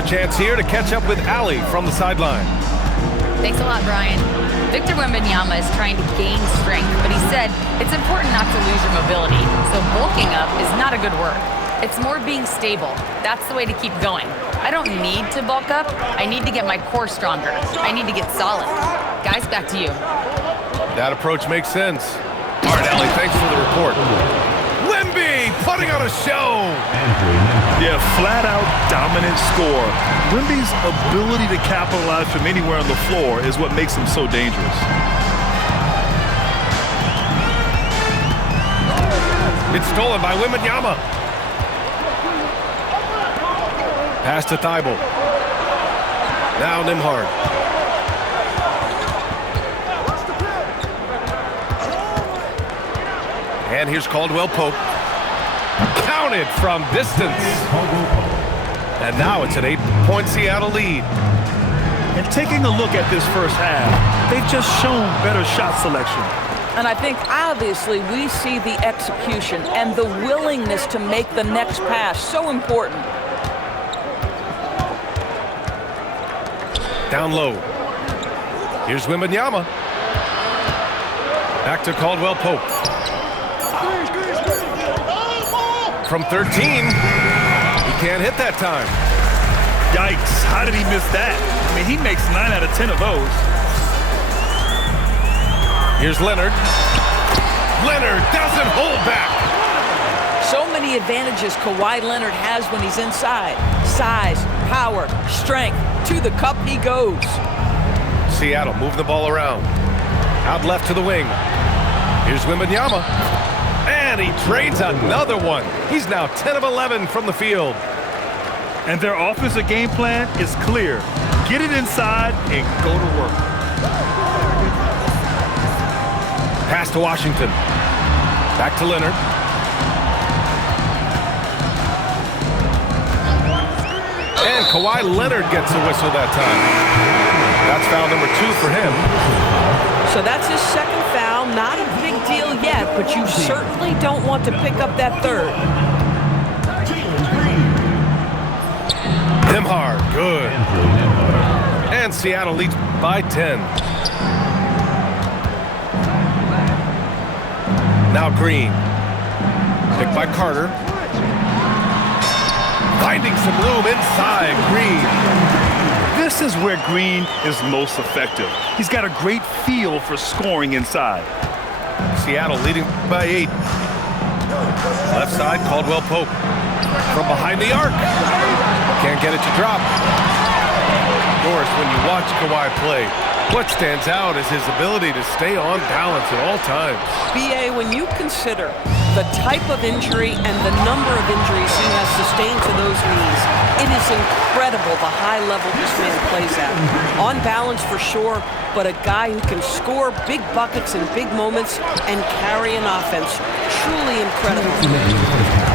A chance here to catch up with Ali from the sideline. Thanks a lot, Brian. Victor Wembanyama is trying to gain strength, but he said it's important not to lose your mobility. So bulking up is not a good word. It's more being stable. That's the way to keep going. I don't need to bulk up. I need to get my core stronger. I need to get solid. Guys, back to you. That approach makes sense. All right, Ali, thanks for the report. Wemby putting on a show. Yeah, flat-out dominant score. Wemby's ability to capitalize from anywhere on the floor is what makes him so dangerous. It's stolen by Wembanyama. Pass to Thibault. Now Nembhard. And here's Caldwell Pope. Counted from distance. And now it's an 8-point Seattle lead. And taking a look at this first half, they've just shown better shot selection. And I think obviously we see the execution and the willingness to make the next pass so important. Down low. Here's Wembanyama. Back to Caldwell Pope. From 13. He can't hit that time. Yikes, how did he miss that? I mean, he makes 9 out of 10 of those. Here's Leonard. Leonard doesn't hold back. So many advantages Kawhi Leonard has when he's inside. Size, power, strength. To the cup he goes. Seattle move the ball around. Out left to the wing. Here's Wembanyama. And he trades another one. He's now 10 of 11 from the field. And their offensive game plan is clear. Get it inside and go to work. Pass to Washington. Back to Leonard. And Kawhi Leonard gets a whistle that time. That's foul number 2 for him. So that's his second foul. Not a big deal yet, but you certainly don't want to pick up that third. Nembhard, good. And Seattle leads by 10. Now Green. Picked by Carter. Finding some room inside Green. This is where Green is most effective. He's got a great feel for scoring inside. Seattle leading by 8. Left side, Caldwell Pope. From behind the arc. Can't get it to drop. Of course, when you watch Kawhi play, what stands out is his ability to stay on balance at all times. B.A., when you consider the type of injury and the number of injuries he has sustained to those knees, it is incredible the high level this man plays at. On balance for sure, but a guy who can score big buckets in big moments and carry an offense. Truly incredible.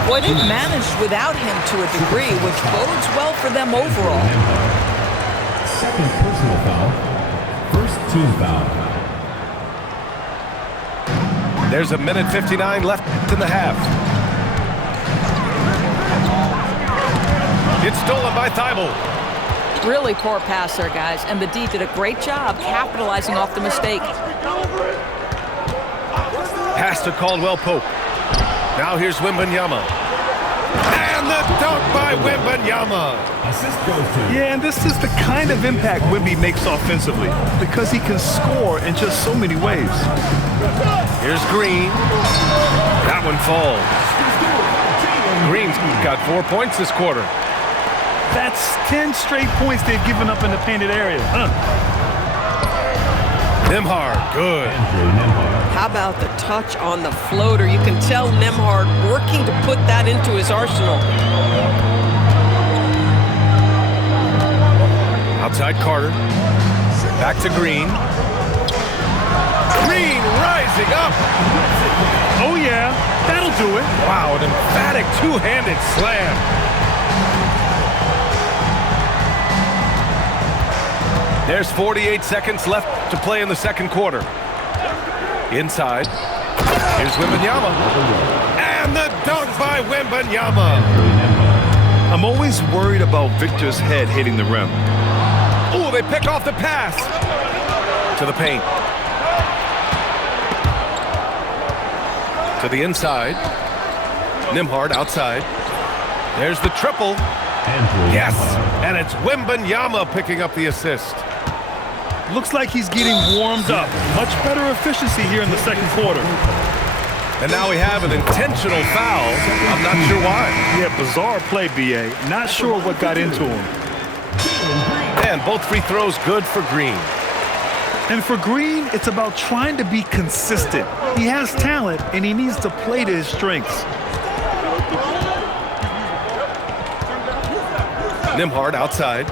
Boy, they've managed without him to a degree, which bodes well for them overall. Second personal foul. First team foul. There's a minute 59 left in the half. It's stolen by Thibault. Really poor pass there, guys, and the D did a great job capitalizing off the mistake. Pass to Caldwell Pope. Now here's Wembanyama. And the dunk by Wembanyama. Assist goes to. Yeah, and this is the kind of impact Wemby makes offensively because he can score in just so many ways. Here's Green. That one falls. Green's got 4 points this quarter. That's 10 straight points they've given up in the painted area. Nembhard, good. How about the touch on the floater? You can tell Nembhard working to put that into his arsenal. Outside Carter. Back to Green. Green rising up. Oh, yeah, that'll do it. Wow, an emphatic two-handed slam. There's 48 seconds left to play in the second quarter. Inside. Here's Wembanyama. And the dunk by Wembanyama. I'm always worried about Victor's head hitting the rim. Oh, they pick off the pass to the paint. To the inside. Nembhard outside. There's the triple. Yes, and it's Wembanyama picking up the assist. Looks like he's getting warmed up. Much better efficiency here in the second quarter. And now we have an intentional foul. I'm not sure why. Yeah, bizarre play, B.A. Not sure what got into him. And both free throws good for Green. And for Green, it's about trying to be consistent. He has talent, and he needs to play to his strengths. Nembhard outside.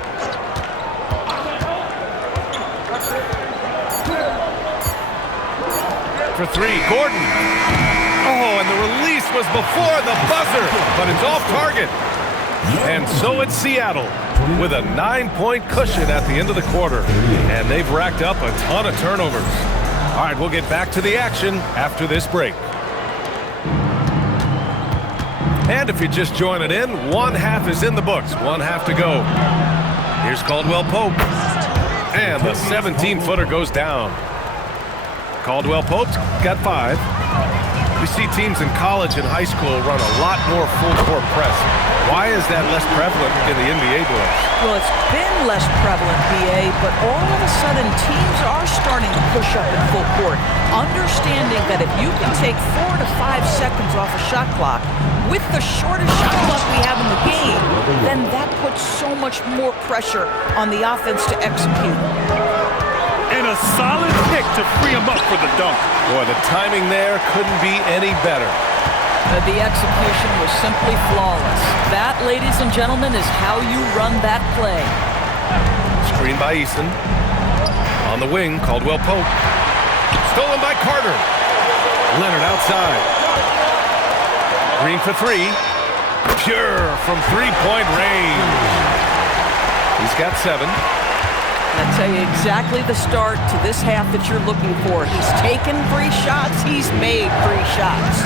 For three, Gordon. Oh, and the release was before the buzzer, but it's off target. And so it's Seattle with a 9-point cushion at the end of the quarter. And they've racked up a ton of turnovers. All right, we'll get back to the action after this break. And if you're just joining in, one half is in the books. One half to go. Here's Caldwell Pope. And the 17-footer goes down. Caldwell Pope's got 5. We see teams in college and high school run a lot more full-court press. Why is that less prevalent in the NBA boys? Well, it's been less prevalent, BA, but all of a sudden teams are starting to push up in full court, understanding that if you can take 4 to 5 seconds off a shot clock with the shortest shot clock we have in the game, then that puts so much more pressure on the offense to execute. And a solid pick to free him up for the dunk. Boy, the timing there couldn't be any better. The execution was simply flawless. That, ladies and gentlemen, is how you run that play. Screen by Eason. On the wing, Caldwell Pope. Stolen by Carter. Leonard outside. Green for 3. Pure from three-point range. He's got 7. I'll tell you exactly the start to this half that you're looking for. He's taken 3 shots. He's made 3 shots.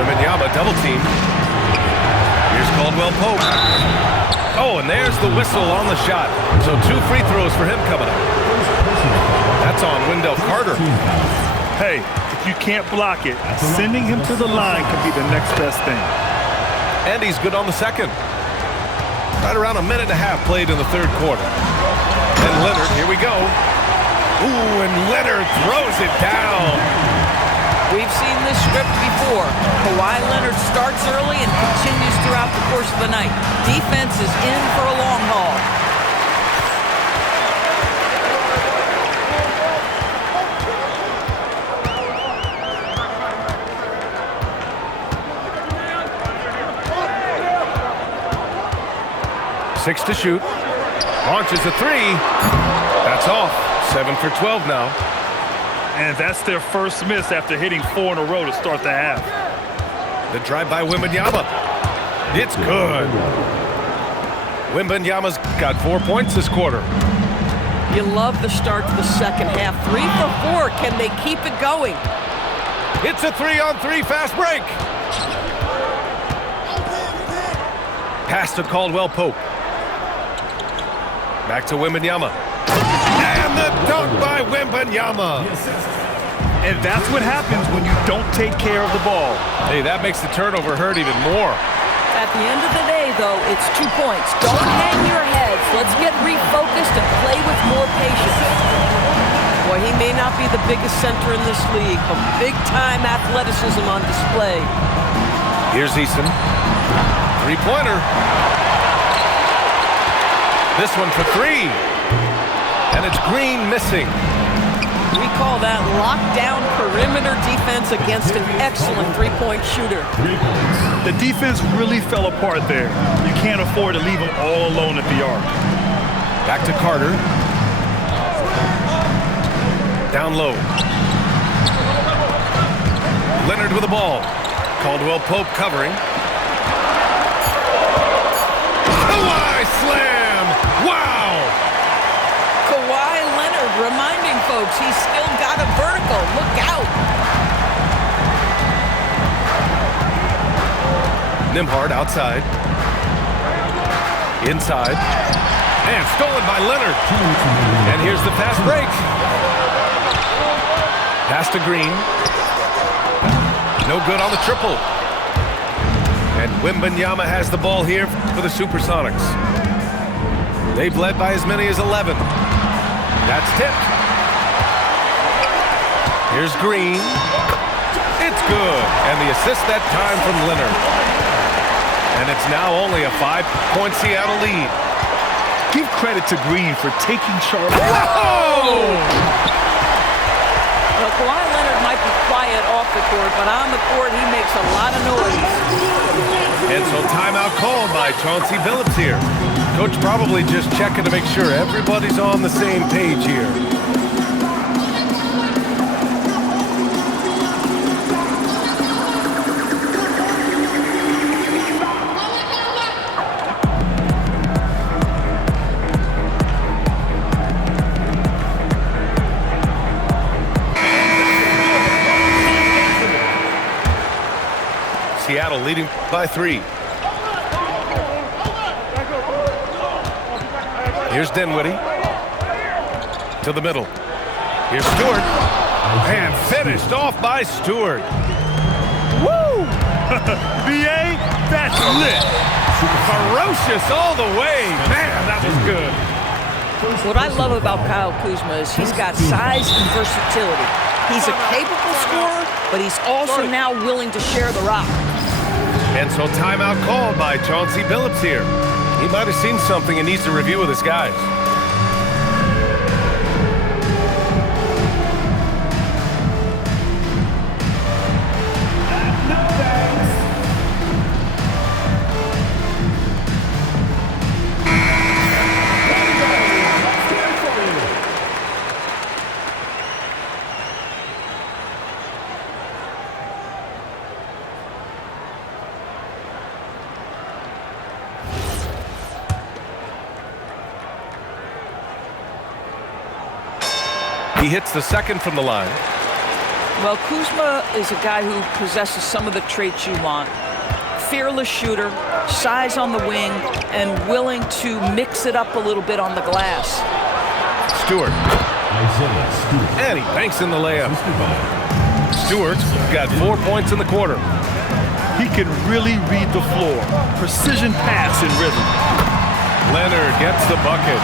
Wembanyama double team. Here's Caldwell Pope. Oh, and there's the whistle on the shot. So 2 free throws for him coming up. That's on Wendell Carter. Hey, if you can't block it, sending him to the line can be the next best thing. And he's good on the second. Right around a minute and a half played in the third quarter. And Leonard, here we go. Ooh, and Leonard throws it down. We've seen this script before. Kawhi Leonard starts early and continues throughout the course of the night. Defense is in for a long haul. Six to shoot. Launches a 3. That's off. 7 for 12 now. And that's their first miss after hitting 4 in a row to start the half. The drive by Wembanyama. It's good. Wembanyama's got 4 points this quarter. You love the start to the second half. 3 for 4. Can they keep it going? It's a 3-on-3 fast break. Pass to Caldwell Pope. Back to Wembanyama. And the dunk by Wembanyama. And that's what happens when you don't take care of the ball. Hey, that makes the turnover hurt even more. At the end of the day, though, it's 2 points. Don't hang your heads. Let's get refocused and play with more patience. Boy, he may not be the biggest center in this league, but big-time athleticism on display. Here's Eason. 3-pointer. This one for 3. And it's Green missing. We call that lockdown perimeter defense against an excellent 3-point shooter. The defense really fell apart there. You can't afford to leave them all alone at the arc. Back to Carter. Down low. Leonard with the ball. Caldwell Pope covering. Kawhi slam! Wow! Kawhi Leonard reminding folks he's still got a vertical. Look out! Nembhard outside. Inside. And stolen by Leonard. And here's the fast break. Pass to Green. No good on the triple. And Wembanyama has the ball here for the Supersonics. They've led by as many as 11. That's tipped. Here's Green. It's good. And the assist that time from Leonard. And it's now only a 5-point Seattle lead. Give credit to Green for taking charge. Whoa! Well, Kawhi Leonard might be quiet off the court, but on the court, he makes a lot of noise. And so timeout called by Chauncey Billups here. Coach probably just checking to make sure everybody's on the same page here. Seattle leading by 3. Here's Dinwiddie. To the middle. Here's Stewart. And finished off by Stewart. Woo! BA, that's lit. Ferocious all the way. Man, that was good. What I love about Kyle Kuzma is he's got size and versatility. He's a capable scorer, but he's also now willing to share the rock. And so timeout called by Chauncey Billups here. He might have seen something and needs to review with his guys. He hits the second from the line. Well, Kuzma is a guy who possesses some of the traits you want. Fearless shooter, size on the wing, and willing to mix it up a little bit on the glass. Stewart. And he banks in the layup. Stewart's got 4 points in the quarter. He can really read the floor. Precision pass in rhythm. Leonard gets the bucket.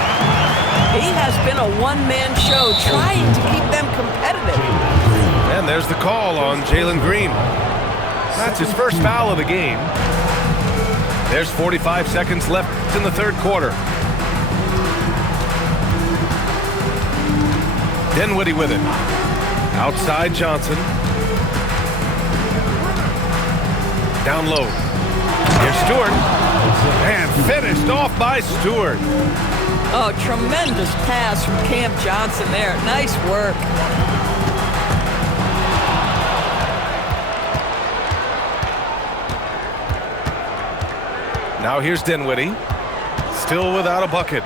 He has been a one-man show trying to keep them competitive. And there's the call on Jalen Green. That's his first foul of the game. There's 45 seconds left in the third quarter. Dinwiddie with it. Outside Johnson. Down low. Here's Stewart. And finished off by Stewart. Oh, tremendous pass from Cam Johnson there. Nice work. Now here's Dinwiddie. Still without a bucket.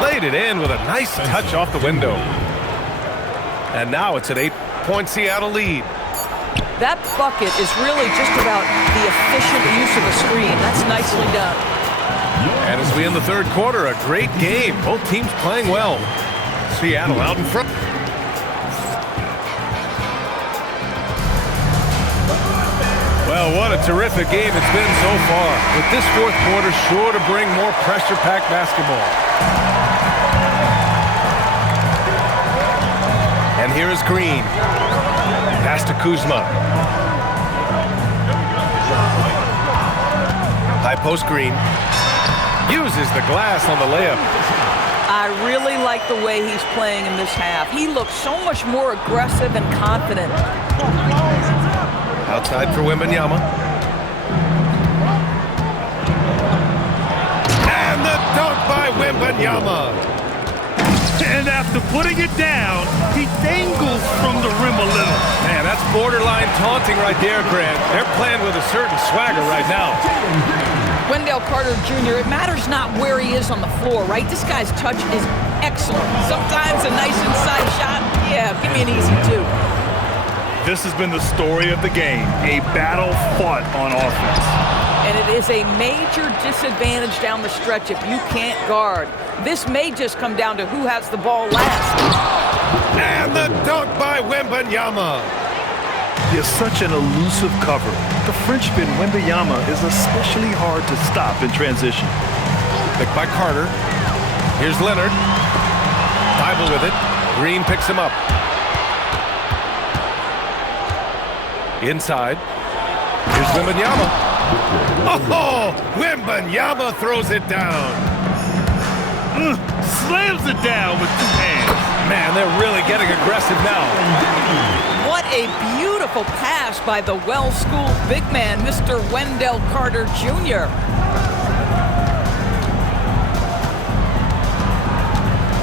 Laid it in with a nice touch off the window. And now it's an 8-point Seattle lead. That bucket is really just about the efficient use of a screen. That's nicely done. And as we end the third quarter, a great game. Both teams playing well. Seattle out in front. Well, what a terrific game it's been so far. With this fourth quarter sure to bring more pressure-packed basketball. And here is Green. Pass to Kuzma. High post Green. Uses the glass on the layup. I really like the way he's playing in this half. He looks so much more aggressive and confident. Outside for Wembanyama. And the dunk by Wembanyama. And after putting it down, he dangles from the rim a little. Man, that's borderline taunting right there, Grant. They're playing with a certain swagger right now. Wendell Carter Jr., it matters not where he is on the floor, right? This guy's touch is excellent. Sometimes a nice inside shot. Yeah, give me an easy 2. This has been the story of the game, a battle fought on offense. And it is a major disadvantage down the stretch if you can't guard. This may just come down to who has the ball last. And the dunk by Wembanyama. He is such an elusive cover. The Frenchman, Wembanyama, is especially hard to stop in transition. Picked by Carter. Here's Leonard. Bible with it. Green picks him up. Inside. Here's Wembanyama. Oh, Wembanyama throws it down. Slams it down with 2 hands. Man, they're really getting aggressive now. What a beautiful pass by the well-schooled big man, Mr. Wendell Carter Jr.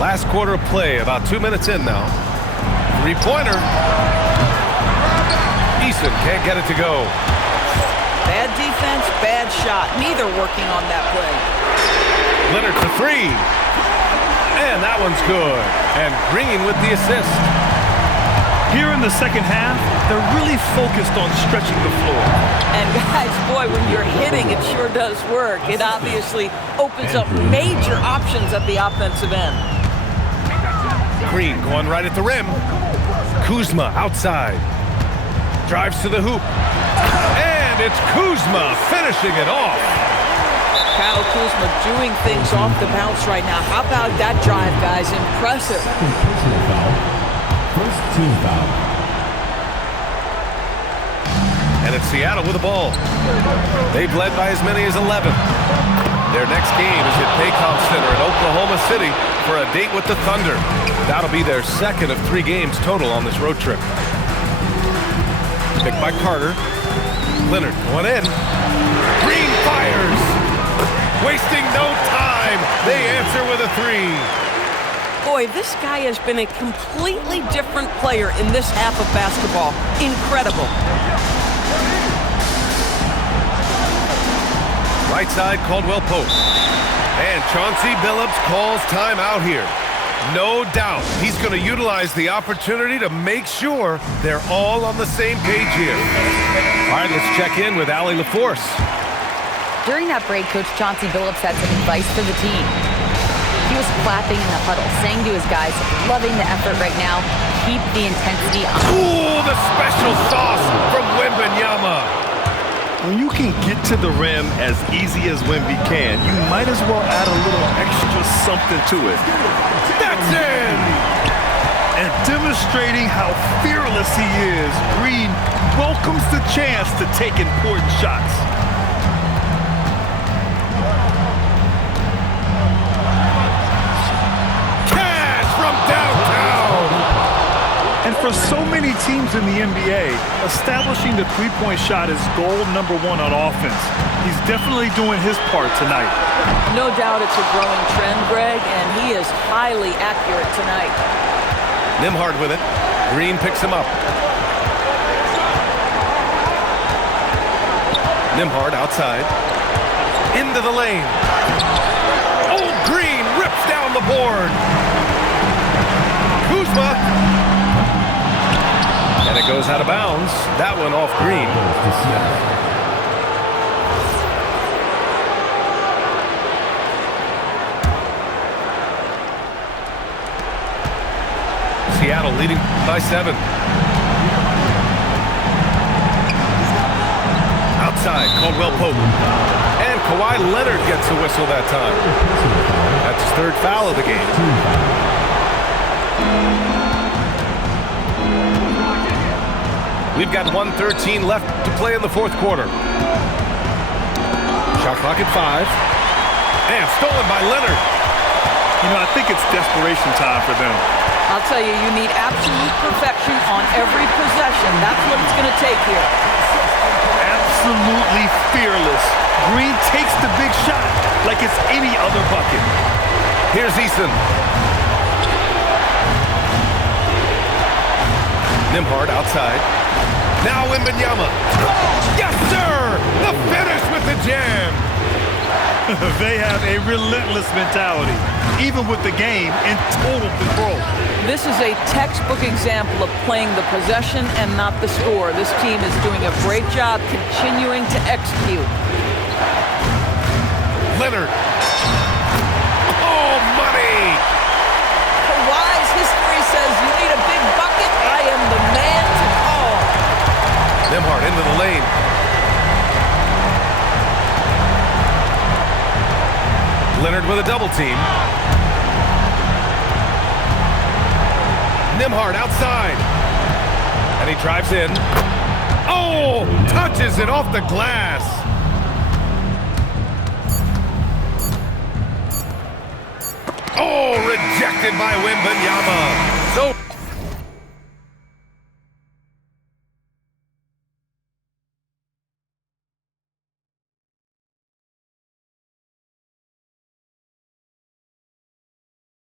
Last quarter of play, about 2 minutes in now. Three-pointer. Eason can't get it to go. Bad defense, bad shot. Neither working on that play. Leonard for 3. And that one's good. And Green with the assist. Here in the second half, they're really focused on stretching the floor. And guys, boy, when you're hitting, it sure does work. It obviously opens up major options at the offensive end. Green going right at the rim. Kuzma outside. Drives to the hoop. And it's Kuzma finishing it off. Kyle Kuzma doing things off the bounce right now. How about that drive, guys? Impressive. Second personal foul. First team foul. And it's Seattle with the ball. They've led by as many as 11. Their next game is at Paycom Center in Oklahoma City for a date with the Thunder. That'll be their second of 3 games total on this road trip. Picked by Carter. Leonard going in. Green fires. Wasting no time. They answer with a 3. Boy, this guy has been a completely different player in this half of basketball. Incredible. Right side, Caldwell Pope. And Chauncey Billups calls timeout here. No doubt he's going to utilize the opportunity to make sure they're all on the same page here. All right, let's check in with Allie LaForce. During that break, Coach Chauncey Billups had some advice for the team. He was clapping in the huddle, saying to his guys, loving the effort right now, keep the intensity on. Ooh, the special sauce from Wembanyama. When you can get to the rim as easy as Wemby can, you might as well add a little extra something to it. That's in! And demonstrating how fearless he is, Green welcomes the chance to take important shots. Cash from downtown! And for so many teams in the NBA, establishing the three-point shot is goal number 1 on offense. He's definitely doing his part tonight. No doubt it's a growing trend, Greg, and he is highly accurate tonight. Nembhard with it. Green picks him up. Nembhard outside. Into the lane. Old Green rips down the board. Kuzma. And it goes out of bounds. That one off Green. Seattle leading by 7. Outside, Caldwell Pope. And Kawhi Leonard gets a whistle that time. That's his 3rd foul of the game. We've got 1:13 left to play in the 4th quarter. Shot clock at 5. And stolen by Leonard. You know, I think it's desperation time for them. I'll tell you, you need absolute perfection on every possession. That's what it's going to take here. Absolutely fearless. Green takes the big shot like it's any other bucket. Here's Eason. Nembhard outside. Now Wembanyama. Yes, sir! The finish with the jam. They have a relentless mentality, even with the game in total control. This is a textbook example of playing the possession and not the score. This team is doing a great job continuing to execute. Leonard. Oh, money! Kawhi's history says you need a big bucket. I am the man to call. Nembhard into the lane. Leonard with a double team. Nembhard outside. And he drives in. Oh! Touches it off the glass. Oh! Rejected by Wembanyama. So